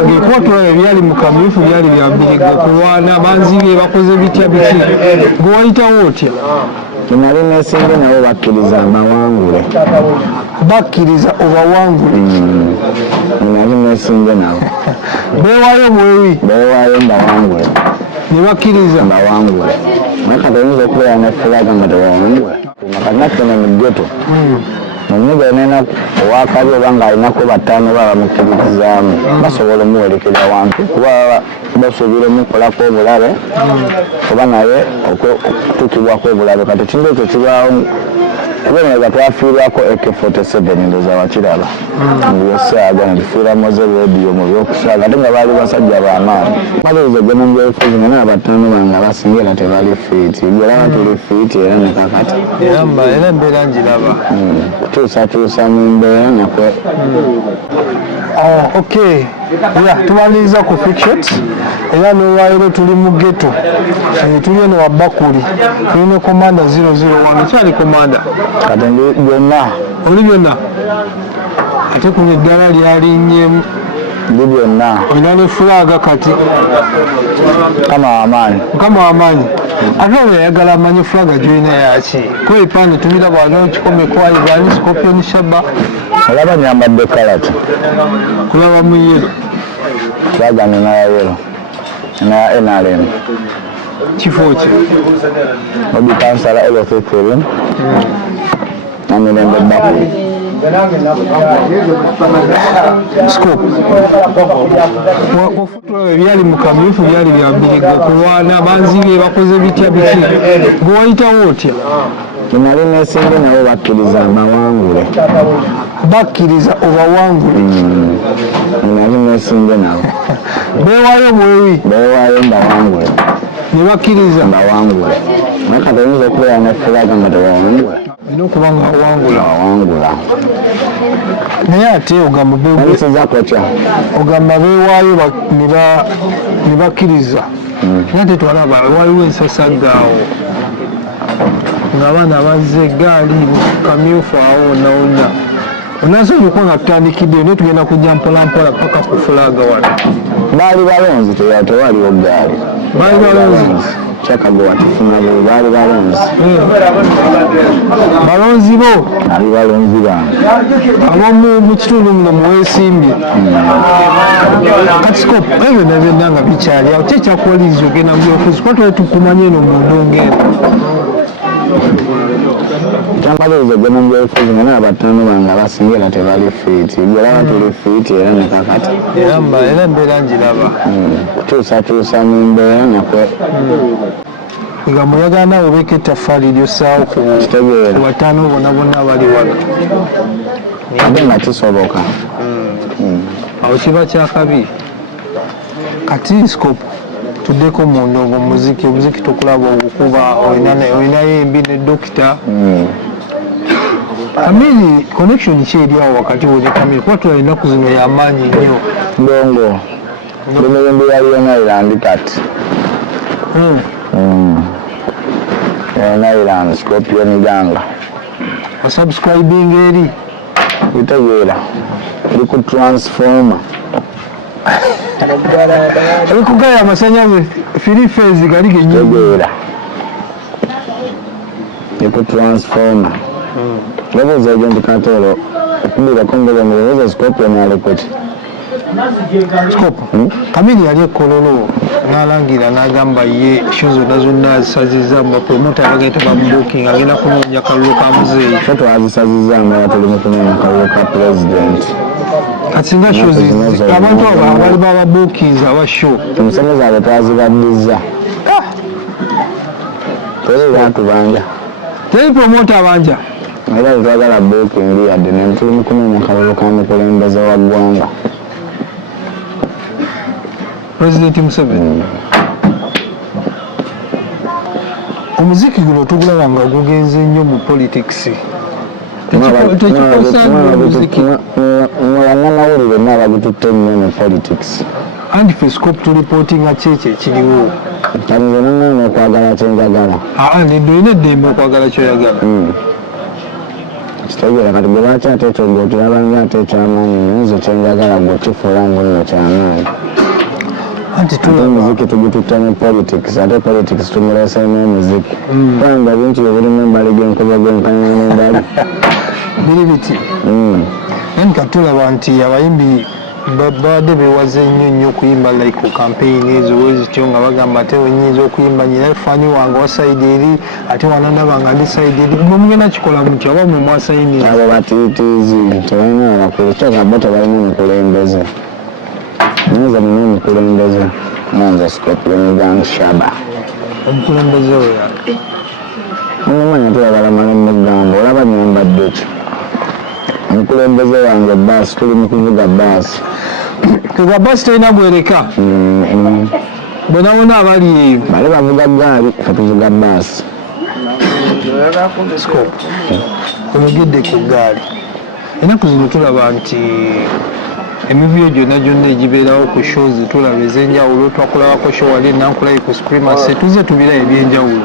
yange kwatula ebyali mu kamyufu byali bya bbirigo kulwana banzibye bakoze bitya biki gwe wayitawo otya nali nesimbe nabo bakkiriza bawangule bakkiriza obawangule nali nesimbe nabo beewaayo mwewi beewaayo mbawangule ne bakkiriza mbawangule nakati oyinza okubeera nefulaga nga tebawangule nakati nattene mu ghetto omuga nena owakabi oba ng'alinako bataano baba bamukkiririzaamu basobola omuwerekera wantu kuba basuubira omukolako obulabe oba naye okutuukibwako obulabe kati ekintu ekyo kibaawo ebeneza twafiirwako AK47 ndoza wakiraba mubyosaaga netufiiramuze rediyo mu byokusaaga ate nga baali basajja b'amaanyi maliriza gye mu byobufuzi nga n'abataano bange abasinga era tebali fiiti gyolaba tuli fiiti era ne kakati era embeera ngiraba kutuusatuusa mu mbeera nakwe okay tumaliriza ku fiction era n'olwaleero tuli mu ghetto tuli eno wa Bakuli tuli ne komanda 001 ekyali komanda kati byonna oli byonna ate kuno eddala lyalinnyemu ndi byonna olina ne fulaga kati mukama w'amaanyi ate ono yayagala amanye fulaga gyolina yaki kuba ebipaande tumira bwalina kikomeko Eyali Scorpion Shaaba olaba nyambadde kalati kulaba mu yero fulaga nina ya yero naya NRM kifo kye obi kansala elotheteri namirembe Bakuli scope ebyali mu kamyufu byali bya bbirigo kulwana banzibye bakoze bitya biki gwe wayitawo otya nali nesimbe nabo bakkiriza bawangule bakkiriza obawangule nali nesimbe nabo beewaayo mwewi beewaayo mbawangule ne bakkiriza mbawangule nakati oyinza okubeera nefulaga nga tebawangule olina okuba nga awangula naye ate ogamba beewaayo ne bakkiriza era tetwalaba waliwo ensasaggaawo ng'abaana bazze eggaali mu kamyufu awo wonna onasanyuka nga tutandikidde naye tugenda kujja mpolampola paka ku fulaga wano baali balonzi tewaliwo ggaali baali balonzi kyakago watufunabo baali balonzi balonzi bo ali balonzi bange abamu mu kitundu muno muweesimbye kati scope ebyo nabyonna nga bikyali awo kyekyakuwaliriza ogenda mu byobufuzi kuba twali tukumanye eno mu ndongeeno kyamaliriza gye mu byobufuzi nga n'abataano bange abasinga era tebali fiiti gyolaba tuli fiiti era ne kakati era embeera ngiraba kutuusatuusa mu mbeera nakwe nga muyagala nawe obeeko ettaffaali ly'ossaawo ku bataano bonna bali wano ate nga kisoboka awo kiba kyakabi kati scope tuddeko mu ndongo omuziki tukulaba obukuba olinayo embi ne dokita Kamili connection ki eriawo wakati wo ne Kamili kuba tulina ennaku zino y'amaanyi nnyo ndongo emirembe yaliyona irandi kati Island Scorpion ganga subscribing eri bitegeera eri ku transformer eri kugaya amasanyaze firi phase gali genyera eri ku transformer level agent katoro kubira kongolo mu Scorpion alekoti scope Kamili yali ekololo n'alangira n'agamba ye show zonna azisaziza mu promoter abagenda bamubooking agenda kunoonya kalulu ka muzeeyi foto azisaziza nga tuli mu kunoonya kalulu ka president kati singa show abantu abali baba bookings aba show omusomesa abo twazibaddiza teri bantu banja teri promoter banja era twagala booking yadde ne tuli mu kunoonya kalulu ka mukulembeze wa ggwanga President Museveni omuziki guno tugulaba nga gugenze nnyo mu politics mwamawulire naabagitutte nnyo mu politics anti fe scope tulipotinga kyekyo ekiriwo kanize nangana okwagala kyenjagala nedde olina eddembe okwagala kyoyagala kitegera kati bwe bakyateeta omuntu yabanga ateeta amaanyi nze kyenjagala gwe kifuula ngunno kyamaanyi anti muziki tugitutta ne politics ate politics tumuleesemu omuziki kubanga bintu bye bulimu embali g'enkuba g'enkanya n'embali biri biti naye kati tulaba nti abayimbi babadde beewaze nnyo okuyimba like ku campaign ezo wezityo nga bagamba ate wenyinza okuyimba nyina fani wange wa side eri ate wanandaba nga ndi side eri mwe mugenda kikola mutyo aba mwe mwasayinira abo batiitiizi tebalina abakulu kyokka bo tebalina omukulembeze nze muna omukulembeze nze Uganda Shaaba omukulembeze we mumanya tulabalamala mugamba olaba nyambadde ki omukulembeze wange baasi tuli mu kuvuga baasi kega baasi talina gwereka bonabona abali eyo bale bavuga gaali fe tuvuga baasi oyogedde ku gaali ennaku zino tulaba nti emivuyo gyonna egibeerawo ku shows tulaba ez'enjawulo twakulabako show wali enankulayi ku supremacy tuze tubira ebyenjawulo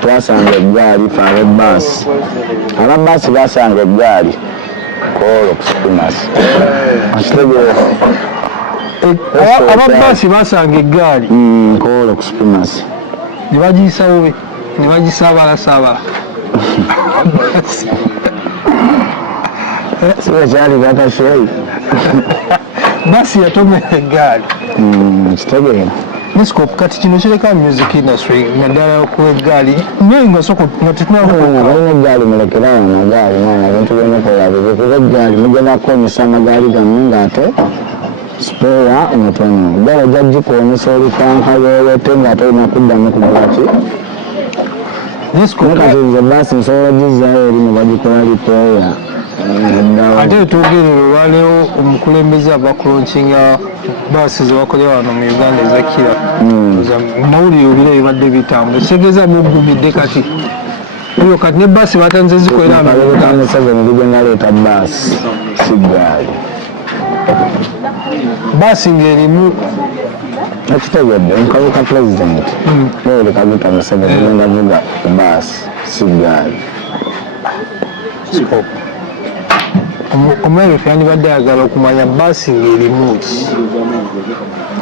twasanga eggaali fe abebaasi ababaasi basanga eggaali koolo ku supremacy ababaasi basanga eggaali koolo ku supremacy ne bagiyisawo be ne bagisaabalasaabala siwekyali batasheyi basi yatomera eggaali kitegeera Discourse kati kino kireka music industry naddala okuwa eggaali naye nga soko nga tetunaabalina eggaali mulekerawo amagaali mwana ebintu byemukola bibi kuba eggaali mugenda kukoonyesa amagaali gammwe ng'ate sipeeya omutono eggaali ojja gikoonyesa olupanka lwewete ng'ate olina kuddamu kugulaki kati nze baasi nsobola gizzaayo eri ne bagikola lipeeya ate twogerera olwaleero omukulembeze abakulonkinga baasi zebakolera wano mu Uganda ezakira mawulire obira ebibadde bitambula kitegeeza muggumidde kati oyo kati ne baasi batanze zikolera ligenda leeta baasi si gaali baasi ng'erimu ekitegedde nkabuka pulezidenti bawuli kaguta Museveni ligenda vuga baasi si gaali omwerefu yandibadde ayagala okumanya baasi ng'erimu ki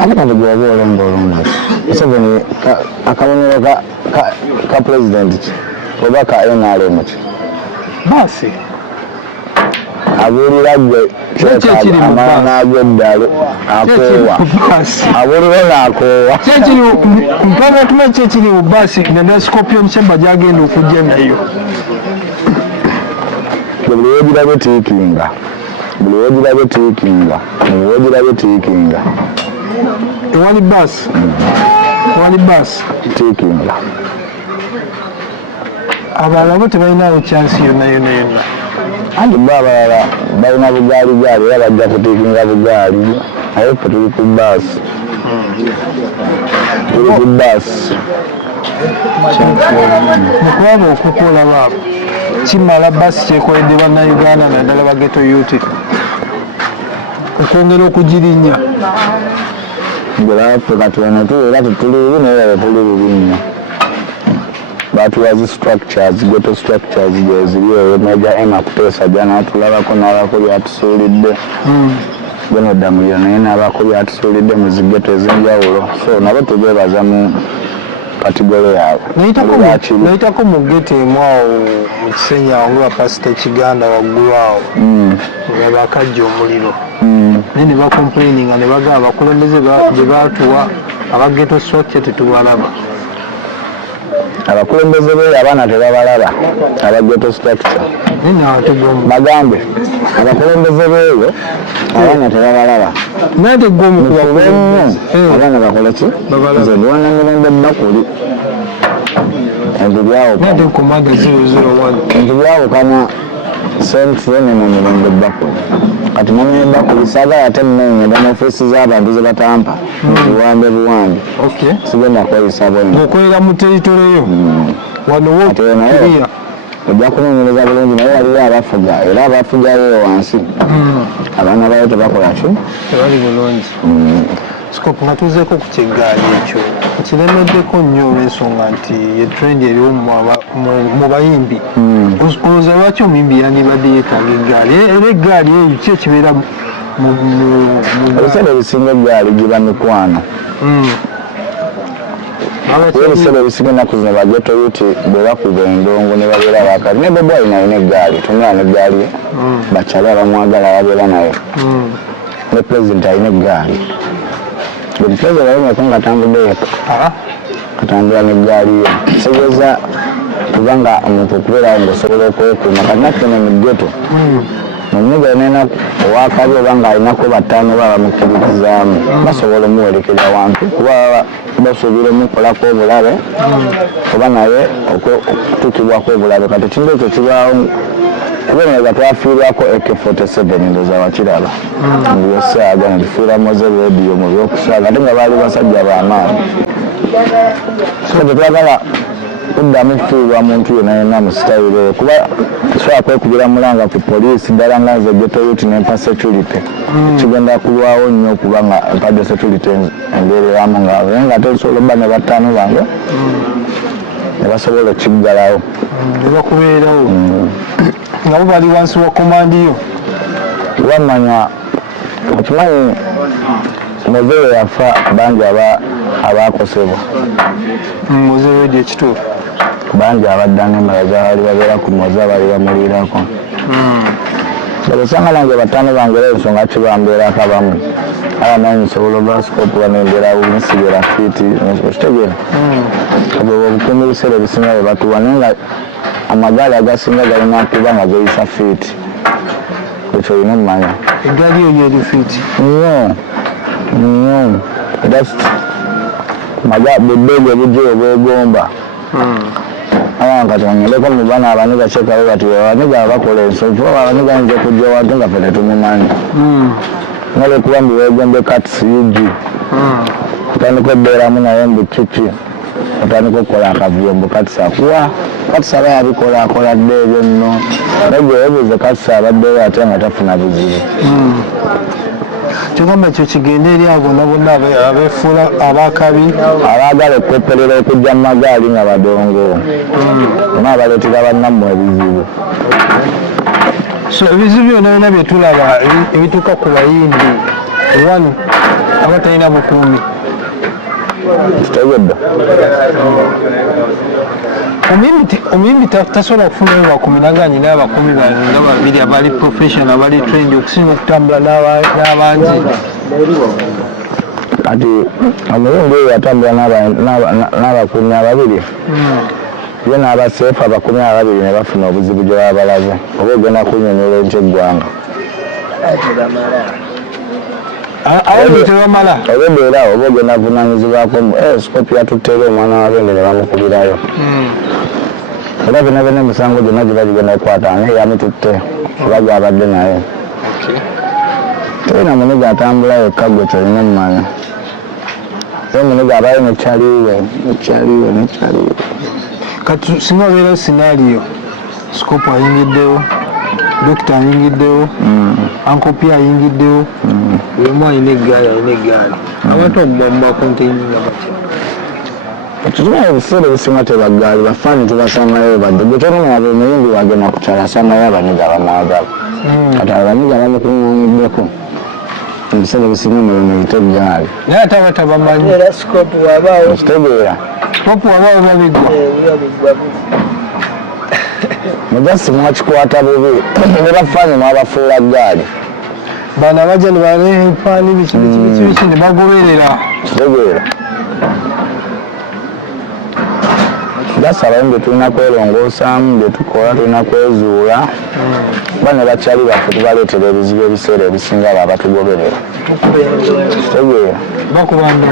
ate kati gwoba olombaolomaki Museveni akabonero ka pulezidenti ki oba ka NRM ki baasi abuulira gwe amaana ag'eddalo akoowa abuulira n'akoowa mpanga tumanyi ki ekiri mu baasi naddala Scorpion Chamber gyagenda okujja nayo buli wegirabe tiikinga ewali baasi tiikinga abalala bo tebalinawo chansi yonna anti bo abalala balina bugaaligaali era bajja kutiikinga bugaali naye ffe tuli ku baasi mukulaba okukola baabo kimala baasi kyekoledde bannayuganda naddala ba Ghetto Youth okwongera okugirinnya ngelaffe katwena tubeera tetuliibi naye tuli birinnya batuwazi structures Ghetto structures gyeziri eyo meja ema kuteesa jja natulabako n'abako byatusuulidde genodda muliro naye n'abako byatusuulidde mu zigeto ez'enjawulo so nabo tubeebaza mu kategole yaabwe nayitako mu geto emu awo mu Kisenyi awo nga pasita Kiganda waggulu awo nga bakajja omuliro naye ne bacomplaininga ne bagamba abakulembeze gye baatuwa aba Ghetto structure tetubalaba abakulembeze be abaana tebabalaba aba Ghetto structure bagambe abakulembeze beeyo abaana tebabalaba nate gwomukubakulembeze abaana bakola ki nze lwana mirembe Bakuli nate komanda 001 entu byawukana Central ne mu mirembe Bakuli kati namuye Bakuli saagala ate munoonya ddala ofiisi z'abantu ze batampa buwambe sigenda kweyisa bwena okolera mu teritoreyo wano wokuria ojja kunoonyereza bulungi naye waliwo abafuga era abafugayo wansi abaana bayo tebakola ki tebali bulungi Scope nga tuzeeko ku kyeggaali ekyo kiremeddeko nnyo olw'ensonga nti ye trend eriwo mu bayimbi. Olowooza lwaki omuyimbi yandibadde yeetaaga eggaali era eggaali eyo ki ekibeera ebiseera ebisinga eggaali giba mikwano ebiseera ebisinga ennaku zino baghetto youth bwe bakuba endongo ne babeera abakali ne Bobi Wine alina eggaali tumula n'eggaali ye bakyali abamwagala babeera naye ne pulezidenti alina eggaali buli pulezidenti alimeko ngaatambudde yekka atambula n'eggaali ye kitegeeza kubanga omuntu okubeerawo ng'osobola okwekuuma kati naffe ne mu ghetto omunyiga yenena owakabi oba ng'alinako bataano baba bamukkiririzaamu basobola omuwerekera wantu kuba basuubira omukolako obulabe oba naye okutuukibwako obulabe kati ekintu ekyo kibaawo kubeereza twafiirwako AK47 ndooza wakiraba mu byosaaga ne tufiiramu ze rediyo mu byokusaaga ate nga baali basajja b'amaanyi so tetwagala kuddamu kufiirwa muntu yenna yenna mu sitayiro eyo kuba sobola kwekubira mulanga ku poliisi ddala nga nze ghetto youth n'empa security kigenda kulwawo nnyo okuba nga empadde security embeereramu nga naye nga ate lusobola obba ne bataano bange ne basobola okiggalawo ne bakubeerawo nga bo bali wansi wa komandi yo bamanya okimanyi muzeeyo yafa bangi abakosebwa muzeeyo edi ekituufu bangi abadda n'embala zaali babeera ku moza bali bamuliirako osanga nange bataano bange era ensonga kibambeerako abamu aba nange nsobola obasikopu banembera bunsibira fiiti okitegeera obwo obukuumi ebiseera ebisinga bwe batuwa naye nga amagaali agasinga galina kuba nga geyisa fiiti ekyo olina omumanya eggaali eyo eri fiiti nnyo beddeego ebujja obwegomba kati ongeleko mu baana abaniga kyekawo bati abaniga bakola ensonga abaniga nze kujja wantu nga ffe tetumumanyi ngale kuba mbi weegombe katisiigi otandika obbeeramu naye mbu kiki otandika okukola akavuyo mbu katisa kuwa katisa aba yabikola akoladde ebyo nno naye gwe weebuuze katisa abaddeyo ate nga tafuna buzibu kyogamba ekyo kigenda eri abo bonna bonna abeefuula abakabi abaagala okwepperera okujja mu magaali nga badongo bona abaleetera bannammwe ebizibu so ebizibu byonna byonna bye tulaba ebituuka ku bayimbi one abatalina bukuumi kitegedde omuyimbi tasobola kufunayo bakuminaganye n'abakuumi nga babiri abali professional abali trained okusinga okutambula n'abangi kati omuyimbi oyo yatambula n'abakuumi ababiri ye n'abaseefu abakuumi ababiri ne bafuna obuzibu gye babalaze oba ogenda kunnyonnyola eky'eggwanga tebamala obeera oba ogenda vunanyizibwako scope yatutteera omwana wabende ne bamukubirayo era byonna byonna emisango gyonna giba gigenda okukwata naye yamututte kuba gwabadde naye tolina muniga atambula yekka gwe tolina omumanya ye muniga abayo nekyaliwe kati singa obeerayo sinaaliyo scope ayingiddewo dokita ayingiddewo ankopi ayingiddewo buli omu alina eggaali abantu okubamubakonteininga batya ekituma ebiseera ebisinga tebaggaali bafaani tubasangayo badde gwe tonomaaba omuyimbi wagenda kukyala asangayo abaniga bamwagala kati abaniga bamukuŋŋaaniddeko ebiseera ebisinga mubimuyite eggaali naye ate aba tabamanyi kitegeera scope wabaawo babiggwa mujasi mwakikwata bubi ne bafaani mwabafuula ggaali bana bajja ne baleefaani biki ne bagoberera kitegeera gasa abayimbi tulina kwelongoosaamu bye tukola tulina kwezuula ba ne bakyali baffe tubaleetera ebizibu ebiseera ebisinga abo abatugoberera kitegeera bakubanda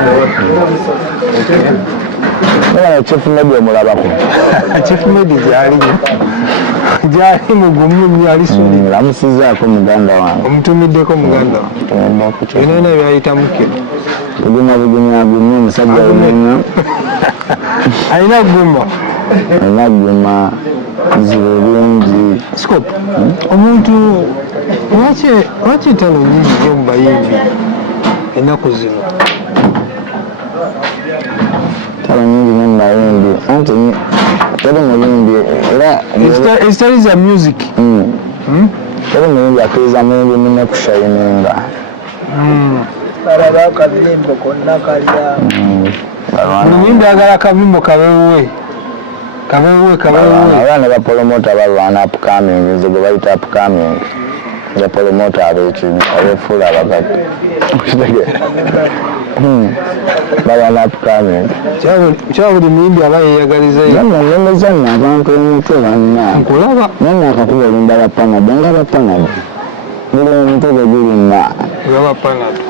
chief media omulabako chief media gyali mugumu nnyo alisuli lamusizaako muganda wange omutumiddeko muganda enona ebyayitamuke buguma omusajja wenena alina guma zibu bingi scope omuntu lwaki entalo nyingi gyo mu bayimbi ennaku zino mayimbi anti yali muyimbi era studies of music yali muyimbi akkiriza muyimbi munne kushayininga balaba akabirimbo konna kalya buli muyimbi ayagala akabimbo kabeewe abaana bapromota balwana upcoming nze gwe bayita upcoming bapromota abeefuula abagagga balwana upcoming kyaba buli muyimbi aba yeyagalizayo nemezanna abantu omutwe banna nkulaba nange akakuba olumba bapanado nga bapanado buli omutwe gulina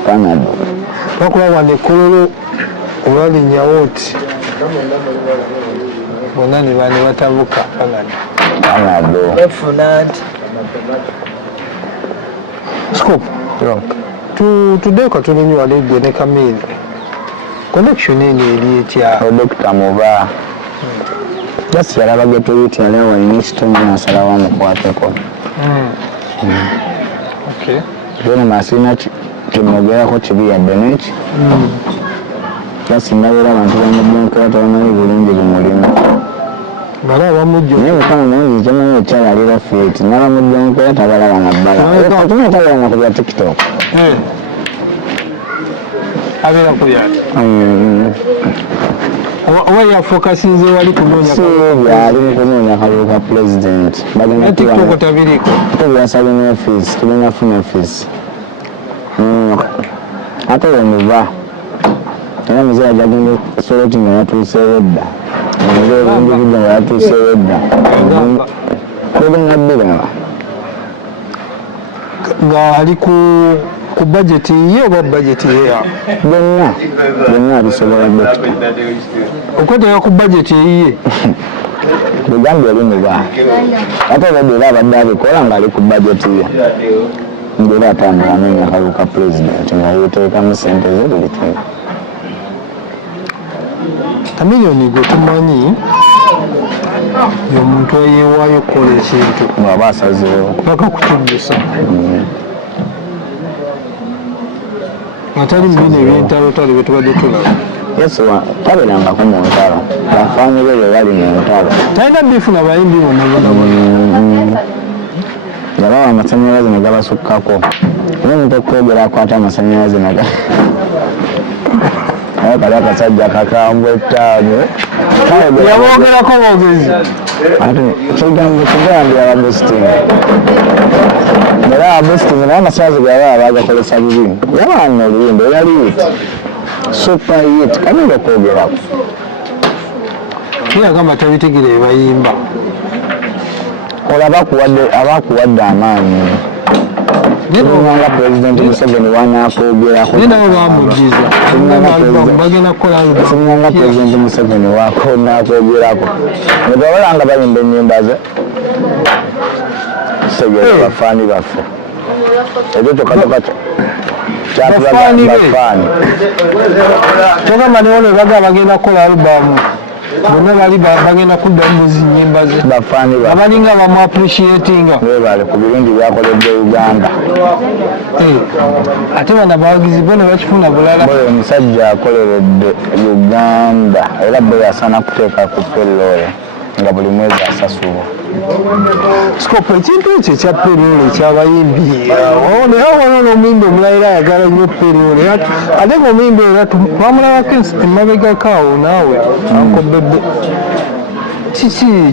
panado bakulaba nekololo olwalinyawo oti bonna ne batabuka panado efuna nti Scope tudeeka tulinywa ledio ne Chameleon connection eno eri etya Dr. Muba just yalaba Ghetto youth yali awalina ekitoma nasalawo amukwateko era masina kimwogerako kibi yadde neki nasinabera abantu bamuddonkera tabamanyi bulungi bumulimu bala abamujjo naye mukama mungi kyamanyi ekyala alira feeti nabamuddonkera tabalaba nabbala atuma tabala nakubya tiktok abeera kubyati oba yafokasinze wali kunoonya byali mukunoonya kalulu ka president tiktok tabiriko tebyasalina office tulina funa office ate wemuva era muzira jagenda soloti nga yatuuseewo dda obungi nga yatuuseewo dda kulingabbiranga nga ali ku bajeti ye oba bajeti ye byonna bisobola dokita okwetega ku bajeti eyiye bugambye olimuba ate obadde era abadde abikola ng'ali ku bajeti ye ngeri atambula anoonya kalulu ka pulezidenti nga yeteekamu sente ze buli kimu Chameleon gwe tumanyi y'omuntu eyeewaayo okukola ekintu mwaba asazeewo paka kukiddusa atali mubino ebyentalotalo byetubadde tulaba yesu taberangako mu ntalo bafaanyi be bali mu ntalo talina biifu nabayimbi bonna yabawa amasanyalaze ne gabasukkako naye omuntu okwogerako ate amasanyalaze naye kali akasajja kakambwe ettaano yaboogerako boogezi ate kigambo kigambye ababosting era abosting naye amasanyalaze gaba bagakolesa bubi yabaana oluyimba eyali yiti super hit kamera okwogerako yagamba tabitegere ebayimba olaba abakuwadde amaanyi nga pulezidenti Museveni wanakwogerako nawe bamugiza bagenda kukola nga pulezidenti Museveni nakwogerako nebabalanga bayimba ennyimba ze segera bafaani baffe ebyo tokatoka bafaani togamba niwo nebaga bagenda kukola alubamu bonna bali bagenda kuddamu zinyimba ze abalinga bamu appreciatinga bale ku birungi byakoledde Uganda ate bana bawagizi bo ne bakifuna bulala omusajja akoleredde Uganda era bo yasana kuteeka ku payroll nga buli mwezi asasulwa Scope ekintu ekyo ekya payroll ekyabayimbi naye n'omuyimbi omulayira ayagala nnyo payroll ate ngaomuyimbi era twamulabako emabegako awo naawe ankobebe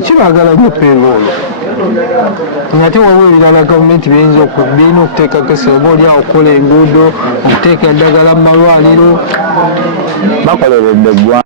kibaagala nnyo payroll ate waliwo ebirala gavumenti birina okuteekako esente oba oli awo okukola enguudo okuteeka eddagala mu malwaliro bakoleredde eggwanga